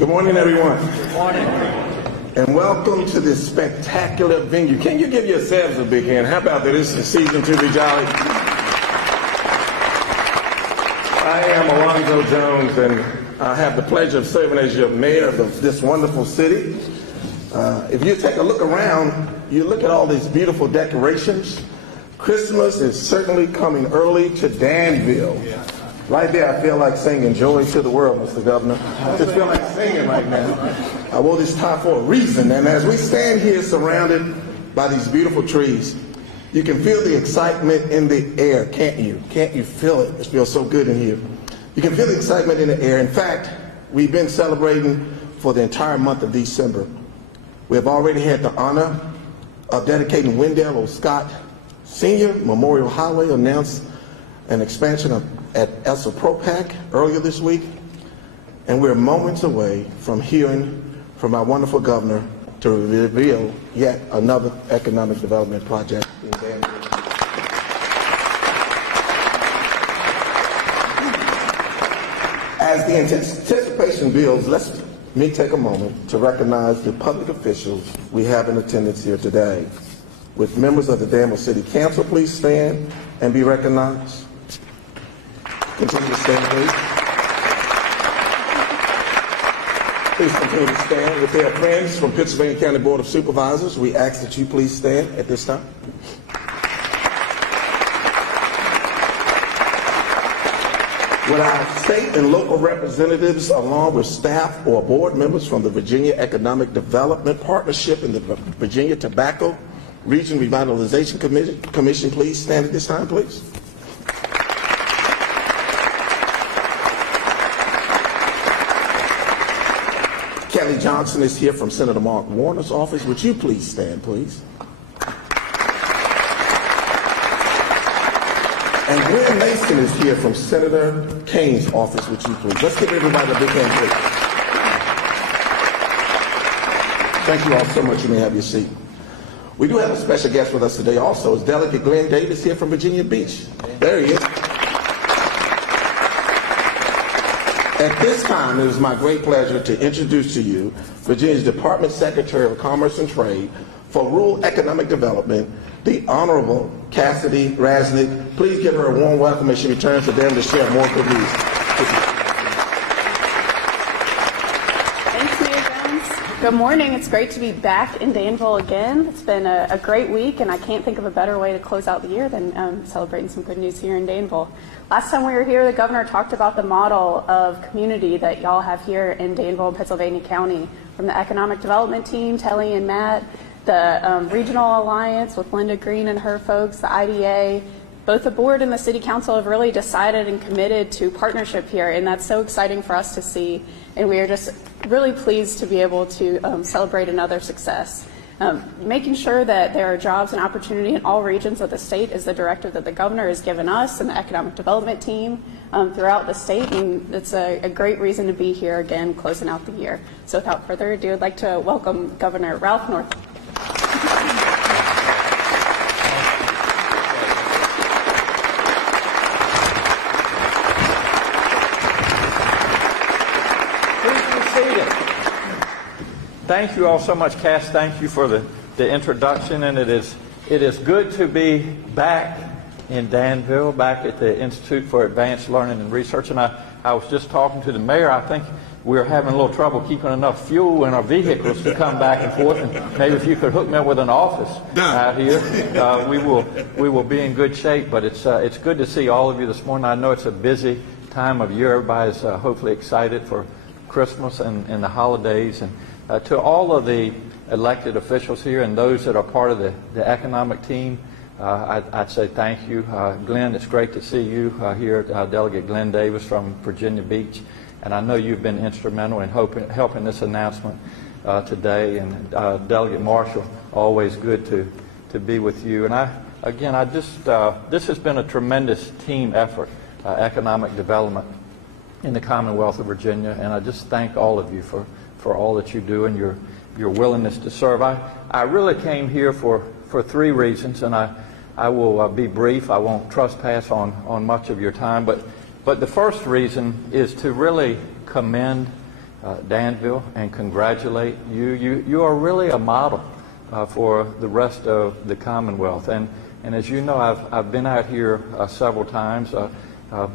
Good morning, everyone. Good morning. And welcome to this spectacular venue. Can you give yourselves a big hand? How about that? This is season 2 Be Jolly. I am Alonzo Jones, and I have the pleasure of serving as your mayor of this wonderful city. If you take a look around, you look at all these beautiful decorations. Christmas is certainly coming early to Danville. Right there, I feel like singing Joy to the World, Mr. Governor. I just feel like singing right now. I wore this tie for a reason, and as we stand here surrounded by these beautiful trees, you can feel the excitement in the air, can't you? Can't you feel it? It feels so good in here. You can feel the excitement in the air. In fact, we've been celebrating for the entire month of December. We have already had the honor of dedicating Wendell O. Scott Sr. Memorial Highway, announced an expansion at Essa Propac earlier this week, and we're moments away from hearing from our wonderful governor to reveal yet another economic development project in Danville. As the anticipation builds, let me take a moment to recognize the public officials we have in attendance here today. With members of the Danville City Council, please stand and be recognized. Continue to stand, please. Please continue to stand. If there are friends from Pittsylvania County Board of Supervisors, we ask that you please stand at this time. Would our state and local representatives, along with staff or board members from the Virginia Economic Development Partnership and the Virginia Tobacco Region Revitalization Commission, please stand at this time, please. Kelly Johnson is here from Senator Mark Warner's office. Would you please stand, please? And Glenn Mason is here from Senator Kane's office. Would you please? Let's give everybody a big hand, please. Thank you all so much. You may have your seat. We do have a special guest with us today also. Is Delegate Glenn Davis here from Virginia Beach. There he is. At this time, it is my great pleasure to introduce to you Virginia's Department Secretary of Commerce and Trade for Rural Economic Development, the Honorable Cassidy Rasnick. Please give her a warm welcome as she returns to them to share more good news. Thanks, Mayor Jones. Good morning. It's great to be back in Danville again. It's been a great week, and I can't think of a better way to close out the year than celebrating some good news here in Danville. Last time we were here, the governor talked about the model of community that y'all have here in Danville and Pennsylvania County, from the economic development team, Telly and Matt, the Regional Alliance with Linda Green and her folks, the IDA. Both the board and the city council have really decided and committed to partnership here, and that's so exciting for us to see, and we are just really pleased to be able to celebrate another success. Making sure that there are jobs and opportunity in all regions of the state is the directive that the governor has given us and the economic development team throughout the state, and it's a great reason to be here again closing out the year. So without further ado, I'd like to welcome Governor Ralph Northam. Thank you all so much, Cass. Thank you for the introduction, and it is good to be back in Danville, back at the Institute for Advanced Learning and Research. And I was just talking to the mayor. I think we're having a little trouble keeping enough fuel in our vehicles to come back and forth. And maybe if you could hook me up with an office out here, we will be in good shape. But it's good to see all of you this morning. I know it's a busy time of year. Everybody's hopefully excited for Christmas and the holidays. And to all of the elected officials here and those that are part of the economic team, I'd say thank you. Glenn, it's great to see you here, Delegate Glenn Davis from Virginia Beach. And I know you've been instrumental in helping this announcement today. And Delegate Marshall, always good to be with you. And this has been a tremendous team effort, economic development in the Commonwealth of Virginia. And I just thank all of you for all that you do and your willingness to serve. I really came here for 3 reasons, and I will be brief. I won't trespass on much of your time, but the first reason is to really commend Danville and congratulate you. You are really a model for the rest of the Commonwealth. And as you know, I've been out here several times.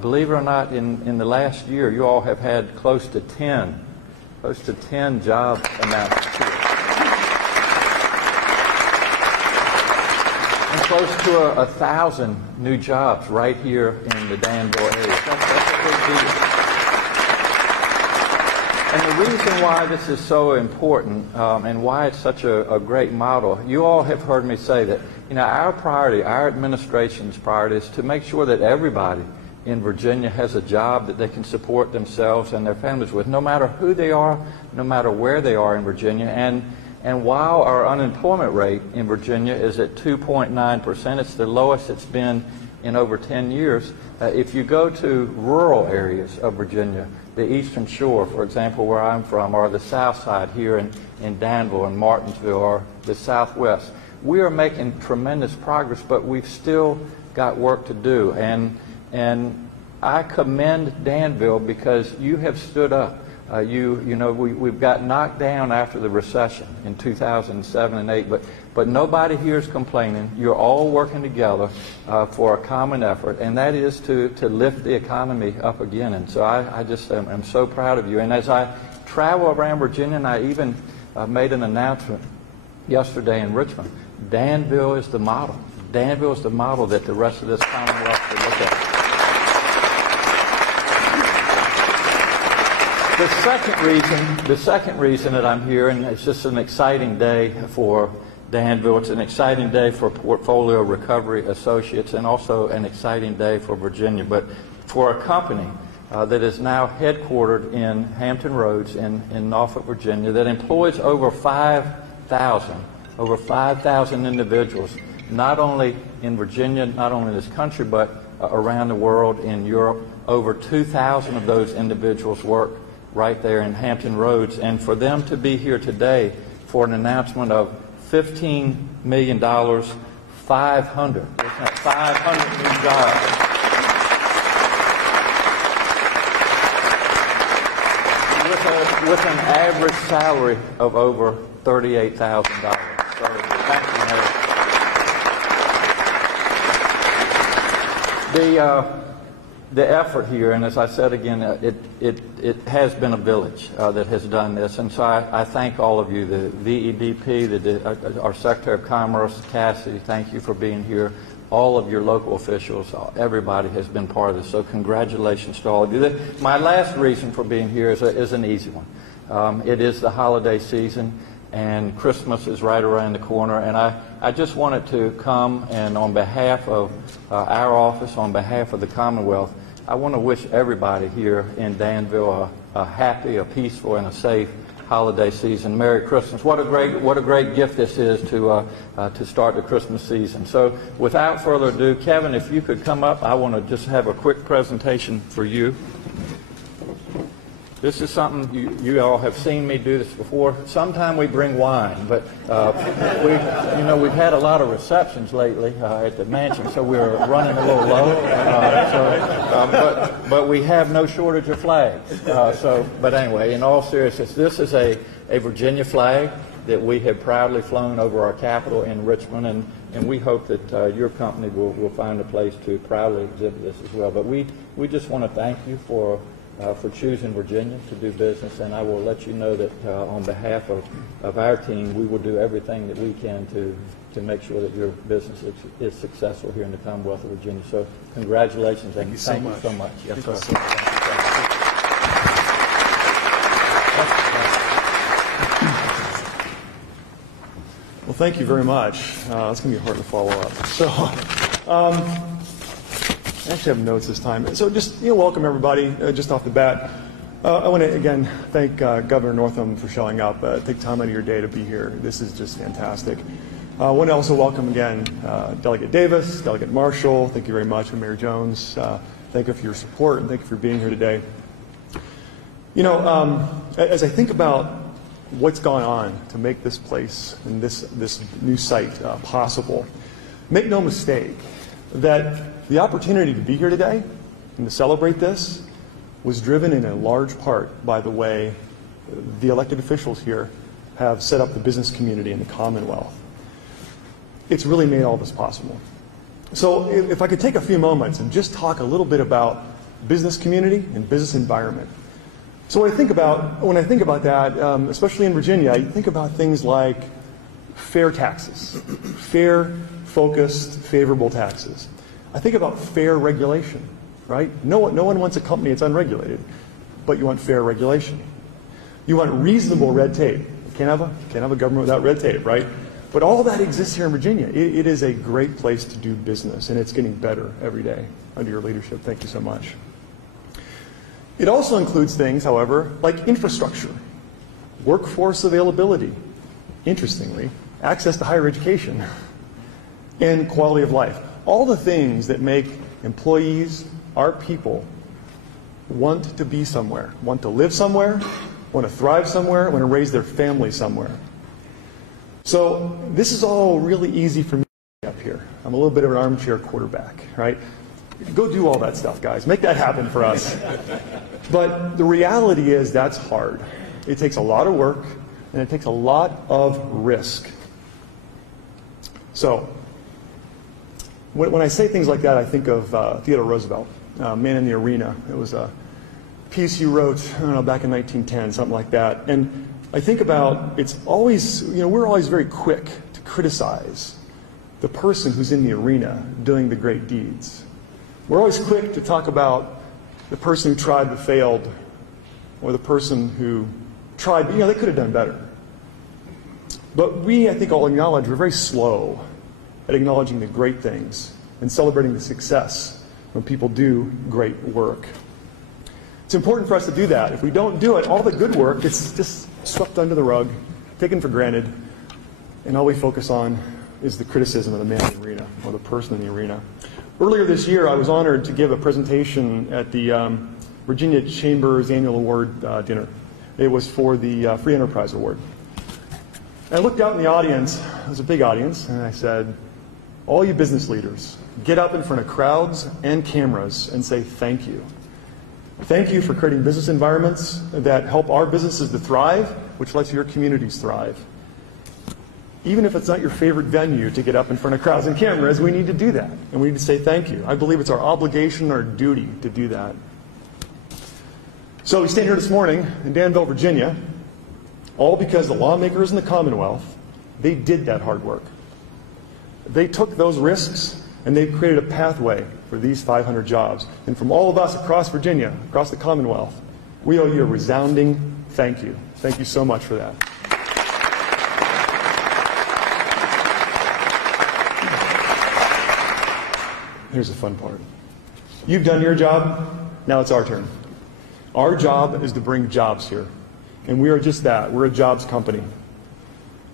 Believe it or not, in the last year, you all have had close to 10 job announcements here. And close to 1,000 new jobs right here in the Danville area. That's a big deal. And the reason why this is so important and why it's such a great model, you all have heard me say that, our priority, our administration's priority is to make sure that everybody in Virginia has a job that they can support themselves and their families with, no matter who they are, no matter where they are in Virginia. And while our unemployment rate in Virginia is at 2.9%, it's the lowest it's been in over 10 years. If you go to rural areas of Virginia, the Eastern Shore, for example, where I'm from, or the Southside here in Danville and Martinsville, or the Southwest, we are making tremendous progress, but we've still got work to do. And I commend Danville because you have stood up. We've got knocked down after the recession in 2007 and 8, but nobody here is complaining. You're all working together for a common effort, and that is to lift the economy up again. And so I just am so proud of you. And as I travel around Virginia, and I even made an announcement yesterday in Richmond, Danville is the model. Danville is the model that the rest of this Commonwealth should look at. The second reason that I'm here, and it's just an exciting day for Danville, it's an exciting day for Portfolio Recovery Associates, and also an exciting day for Virginia, but for a company that is now headquartered in Hampton Roads in Norfolk, Virginia, that employs over 5,000 individuals, not only in Virginia, not only in this country, but around the world, in Europe. Over 2,000 of those individuals work right there in Hampton Roads, and for them to be here today for an announcement of $15 million, 500 new jobs. With an average salary of over $38,000. So thank you, Mayor. The effort here, and as I said again, it has been a village that has done this, and so I thank all of you, the VEDP, our Secretary of Commerce, Cassidy, thank you for being here, all of your local officials, everybody has been part of this, so congratulations to all of you. My last reason for being here is an easy one. It is the holiday season, and Christmas is right around the corner, and I just wanted to come and on behalf of our office, on behalf of the Commonwealth, I want to wish everybody here in Danville a happy, a peaceful, and a safe holiday season. Merry Christmas. What a great gift this is to start the Christmas season. So without further ado, Kevin, if you could come up, I want to just have a quick presentation for you. This is something you all have seen me do this before. Sometime we bring wine, but we've had a lot of receptions lately at the mansion, so we're running a little low. But we have no shortage of flags. But anyway, in all seriousness, this is a Virginia flag that we have proudly flown over our capital in Richmond, and we hope that your company will find a place to proudly exhibit this as well. But we just want to thank you for choosing Virginia to do business, and I will let you know that on behalf of our team, we will do everything that we can to make sure that your business is successful here in the Commonwealth of Virginia. So congratulations, and thank you so much. Yes, sir. Well, thank you very much. It's going to be hard to follow up. So, I actually have notes this time. So just, welcome everybody, just off the bat. I want to, again, thank Governor Northam for showing up. Take time out of your day to be here. This is just fantastic. I want to also welcome again Delegate Davis, Delegate Marshall. Thank you very much, and Mayor Jones. Thank you for your support, and thank you for being here today. As I think about what's gone on to make this place and this new site possible, make no mistake that the opportunity to be here today and to celebrate this was driven in a large part by the way the elected officials here have set up the business community in the Commonwealth. It's really made all this possible. So if I could take a few moments and just talk a little bit about business community and business environment. So when I think about that, especially in Virginia, I think about things like fair taxes, fair, focused, favorable taxes. I think about fair regulation, right? No one wants a company that's unregulated, but you want fair regulation. You want reasonable red tape. You can't have a government without red tape, right? But all that exists here in Virginia. It is a great place to do business, and it's getting better every day under your leadership. Thank you so much. It also includes things, however, like infrastructure, workforce availability, interestingly, access to higher education, and quality of life. All the things that make employees, our people, want to be somewhere, want to live somewhere, want to thrive somewhere, want to raise their family somewhere. So this is all really easy for me up here. I'm a little bit of an armchair quarterback, right? Go do all that stuff, guys. Make that happen for us. But the reality is that's hard. It takes a lot of work, and it takes a lot of risk. So when I say things like that, I think of Theodore Roosevelt, Man in the Arena. It was a piece he wrote, I don't know, back in 1910, something like that. And I think about, it's always, we're always very quick to criticize the person who's in the arena doing the great deeds. We're always quick to talk about the person who tried but failed, or the person who tried, but they could have done better. But we, I think, all acknowledge we're very slow at acknowledging the great things and celebrating the success when people do great work. It's important for us to do that. If we don't do it, all the good work gets just swept under the rug, taken for granted, and all we focus on is the criticism of the man in the arena, or the person in the arena. Earlier this year, I was honored to give a presentation at the Virginia Chamber's annual award dinner. It was for the Free Enterprise Award. And I looked out in the audience, it was a big audience, and I said, all you business leaders, get up in front of crowds and cameras and say thank you. Thank you for creating business environments that help our businesses to thrive, which lets your communities thrive. Even if it's not your favorite venue to get up in front of crowds and cameras, we need to do that, and we need to say thank you. I believe it's our obligation, our duty to do that. So we stand here this morning in Danville, Virginia, all because the lawmakers in the Commonwealth, they did that hard work. They took those risks, and they've created a pathway for these 500 jobs. And from all of us across Virginia, across the Commonwealth, we owe you a resounding thank you. Thank you so much for that. Here's the fun part. You've done your job, now it's our turn. Our job is to bring jobs here. And we are just that. We're a jobs company.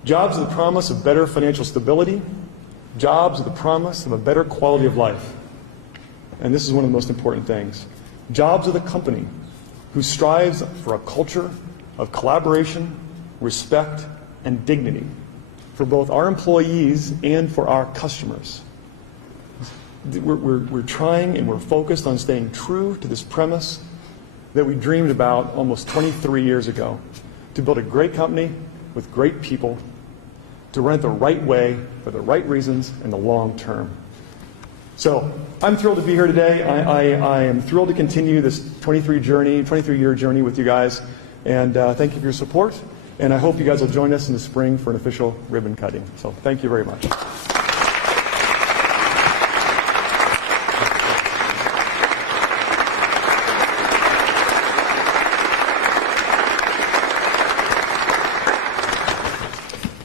Jobs are the promise of better financial stability. Jobs are the promise of a better quality of life. And this is one of the most important things. Jobs are the company who strives for a culture of collaboration, respect, and dignity for both our employees and for our customers. We're trying and we're focused on staying true to this premise that we dreamed about almost 23 years ago, to build a great company with great people, to run it the right way for the right reasons in the long term. So I'm thrilled to be here today. I am thrilled to continue this 23-year journey with you guys, and thank you for your support, and I hope you guys will join us in the spring for an official ribbon cutting. So thank you very much.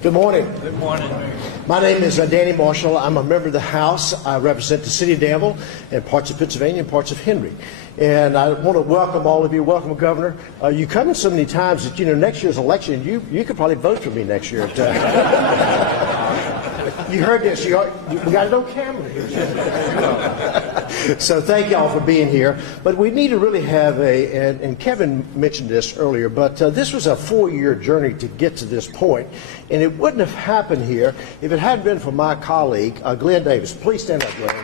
Good morning. Good morning. My name is Danny Marshall. I'm a member of the House. I represent the city of Danville and parts of Pennsylvania and parts of Henry. And I want to welcome all of you. Welcome, Governor. You come in so many times that, next year's election, you could probably vote for me next year. You heard this. We got it on camera here. So thank y'all for being here. But we need to really have and Kevin mentioned this earlier, but this was a 4-year journey to get to this point. And it wouldn't have happened here if it hadn't been for my colleague, Glenn Davis. Please stand up, Glenn.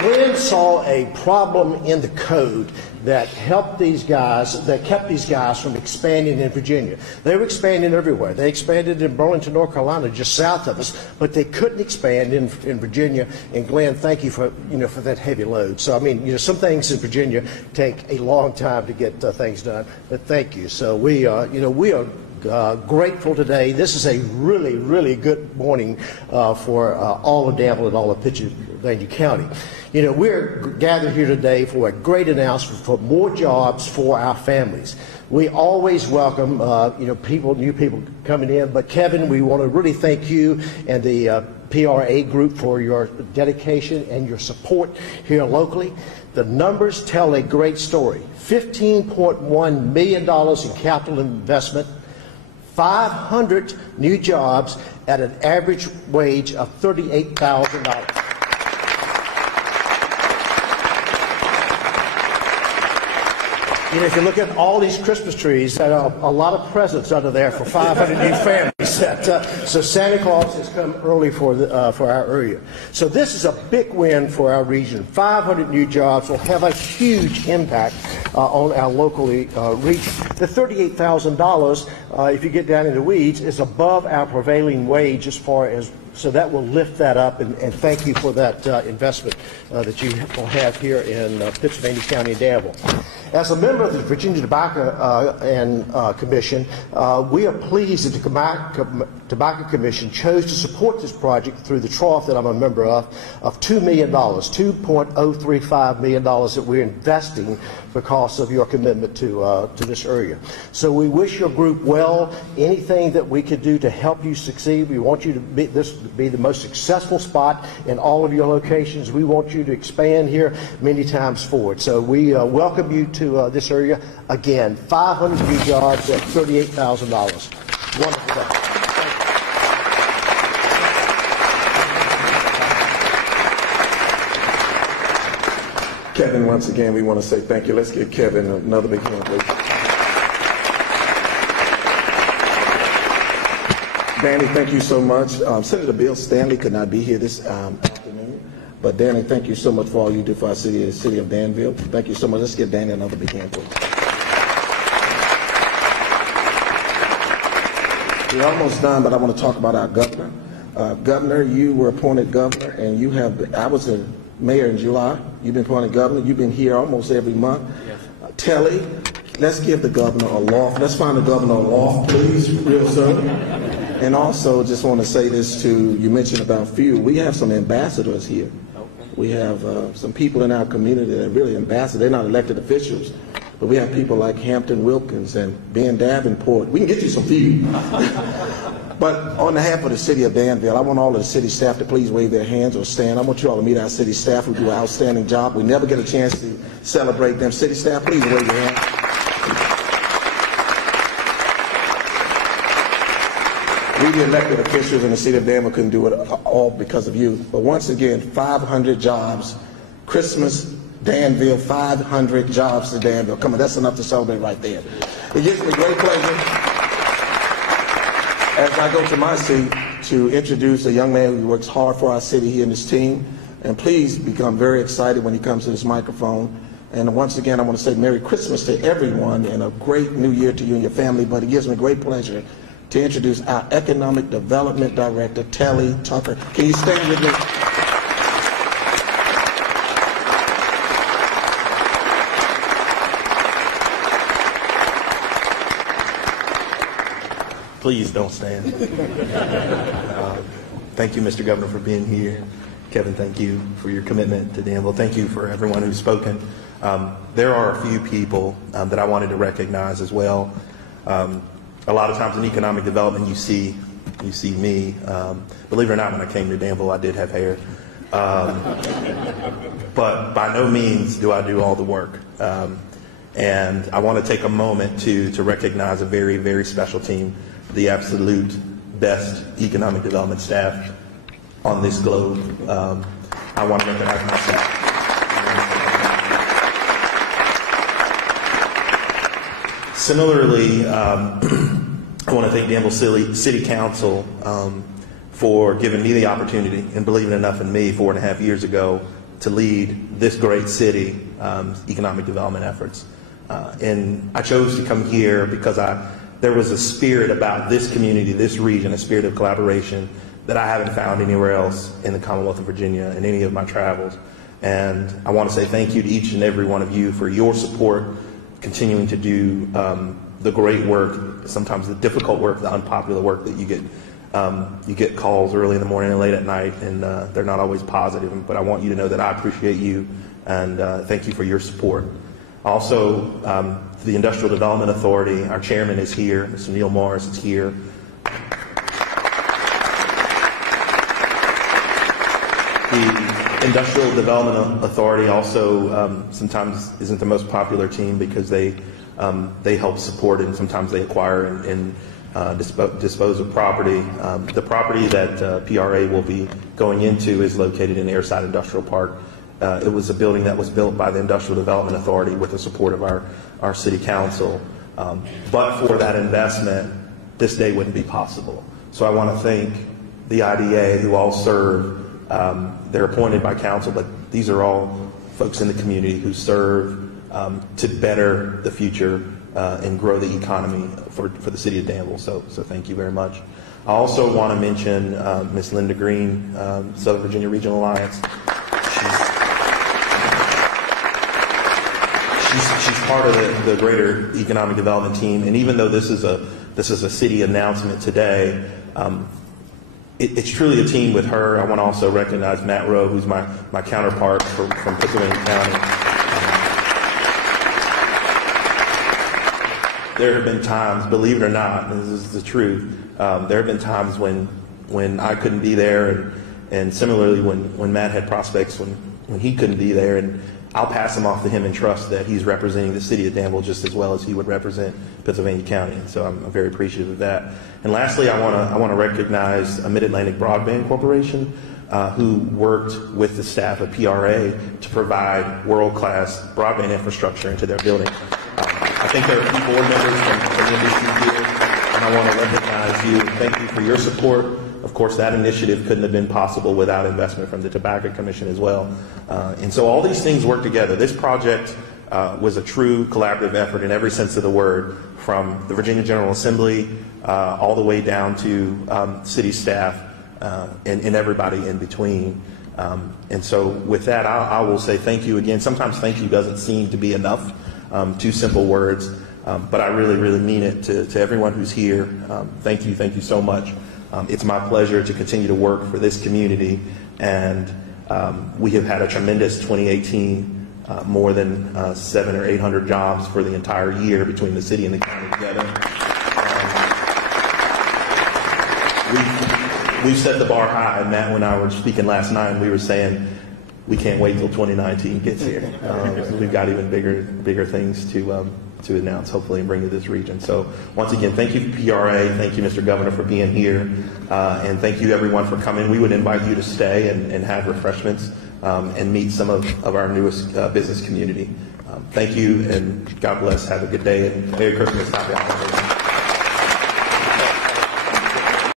Glenn saw a problem in the code that helped these guys, that kept these guys from expanding in Virginia. They were expanding everywhere. They expanded in Burlington, North Carolina, just south of us, but they couldn't expand in Virginia. And Glenn, thank you for for that heavy load. So I mean, some things in Virginia take a long time to get things done, but thank you. So we are grateful today. This is a really, really good morning for all of Danville and all of Pittsylvania County. We're gathered here today for a great announcement for more jobs for our families. We always welcome, new people coming in. But Kevin, we want to really thank you and the PRA Group for your dedication and your support here locally. The numbers tell a great story. $15.1 million in capital investment, 500 new jobs at an average wage of $38,000. If you look at all these Christmas trees, there are a lot of presents under there for 500 new families. So Santa Claus has come early for our area. So this is a big win for our region. 500 new jobs will have a huge impact on our local region. The $38,000, if you get down in the weeds, is above our prevailing wage as far as, so that will lift that up, and thank you for that investment that you will have here in Pittsylvania County and Danville. As a member of the Virginia Tobacco Commission, we are pleased that the Tobacco Commission chose to support this project through the trough that I'm a member of $2 million, $2.035 million that we're investing because of your commitment to this area. So we wish your group well. Anything that we could do to help you succeed, we want you to be the most successful spot in all of your locations. We want you to expand here many times forward. So we welcome you to this area. Again, 500 new jobs at $38,000. Wonderful day. Kevin, once again, we want to say thank you. Let's give Kevin another big hand, please. Danny, thank you so much. Senator Bill Stanley could not be here this afternoon, but Danny, thank you so much for all you do for our city, the city of Danville. Thank you so much. Let's give Danny another big hand, please. We're almost done, but I want to talk about our governor. Governor, you were appointed governor, and I was the mayor in July. You've been appointed governor. You've been here almost every month. Yes. Telly, let's give the governor a loft. Let's find the governor a loft, please, real soon. And also, just want to say this too, you mentioned about fuel. We have some ambassadors here. We have some people in our community that are really ambassadors. They're not elected officials, but we have people like Hampton Wilkins and Ben Davenport. We can get you some fuel. But on behalf of the city of Danville, I want all of the city staff to please wave their hands or stand. I want you all to meet our city staff who do an outstanding job. We never get a chance to celebrate them. City staff, please wave your hands. We, the elected officials in the city of Danville, couldn't do it all because of you. But once again, 500 jobs. Christmas, Danville, 500 jobs to Danville. Come on, that's enough to celebrate right there. It gives me great pleasure, as I go to my seat, to introduce a young man who works hard for our city, he and his team. And please become very excited when he comes to this microphone. And once again, I want to say Merry Christmas to everyone and a great New Year to you and your family. But it gives me great pleasure to introduce our Economic Development Director, Telly Tucker. Can you stand with me? Please don't stand. Thank you, Mr. Governor, for being here. Kevin, thank you for your commitment to Danville. Thank you for everyone who's spoken. There are a few people that I wanted to recognize as well. A lot of times in economic development, you see me. Believe it or not, when I came to Danville, I did have hair. But by no means do I do all the work. And I want to take a moment to recognize a very, very special team, the absolute best economic development staff on this globe. I want to recognize my staff. Similarly, I want to thank Danville City Council for giving me the opportunity and believing enough in me 4.5 years ago to lead this great city economic development efforts. And I chose to come here because there was a spirit about this community, this region, a spirit of collaboration that I haven't found anywhere else in the Commonwealth of Virginia in any of my travels. And I want to say thank you to each and every one of you for your support, continuing to do the great work, sometimes the difficult work, the unpopular work that you get. You get calls early in the morning and late at night, and they're not always positive. But I want you to know that I appreciate you, and thank you for your support. Also, the Industrial Development Authority, our chairman is here, Mr. Neil Morris is here. The Industrial Development Authority also sometimes isn't the most popular team because they help support and sometimes they acquire and dispose of property. The property that PRA will be going into is located in Airside Industrial Park. It was a building that was built by the Industrial Development Authority with the support of our city council. But for that investment, this day wouldn't be possible. So I want to thank the IDA who all serve. They're appointed by council, but these are all folks in the community who serve to better the future and grow the economy for the city of Danville. So thank you very much. I also want to mention Ms. Linda Green, Southern Virginia Regional Alliance. She's part of the greater economic development team, and even though this is a city announcement today, it's truly a team with her. I want to also recognize Matt Rowe, who's my counterpart from Pennsylvania County. There have been times, believe it or not, and this is the truth, there have been times when I couldn't be there, and similarly when Matt had prospects when he couldn't be there, and I'll pass them off to him and trust that he's representing the city of Danville just as well as he would represent Pennsylvania County. And so I'm very appreciative of that. And lastly, I want to recognize Mid-Atlantic Broadband Corporation, who worked with the staff of PRA to provide world-class broadband infrastructure into their building. I think there are a few board members from the industry here, and I want to recognize you. Thank you for your support. Of course, that initiative couldn't have been possible without investment from the Tobacco Commission as well. And so all these things work together. This project was a true collaborative effort in every sense of the word, from the Virginia General Assembly all the way down to city staff and everybody in between. And so with that, I will say thank you again. Sometimes thank you doesn't seem to be enough, two simple words, but I really, really mean it to everyone who's here. Thank you so much. It's my pleasure to continue to work for this community, and we have had a tremendous 2018, more than 700 or 800 jobs for the entire year between the city and the county together. We've set the bar high. Matt and I were speaking last night, and we were saying we can't wait till 2019 gets here. We've got even bigger things to announce, hopefully, and bring to this region. So once again, thank you, PRA. Thank you, Mr. Governor, for being here. And thank you, everyone, for coming. We would invite you to stay and have refreshments and meet some of our newest business community. Thank you, and God bless. Have a good day, and Merry Christmas. Happy holidays.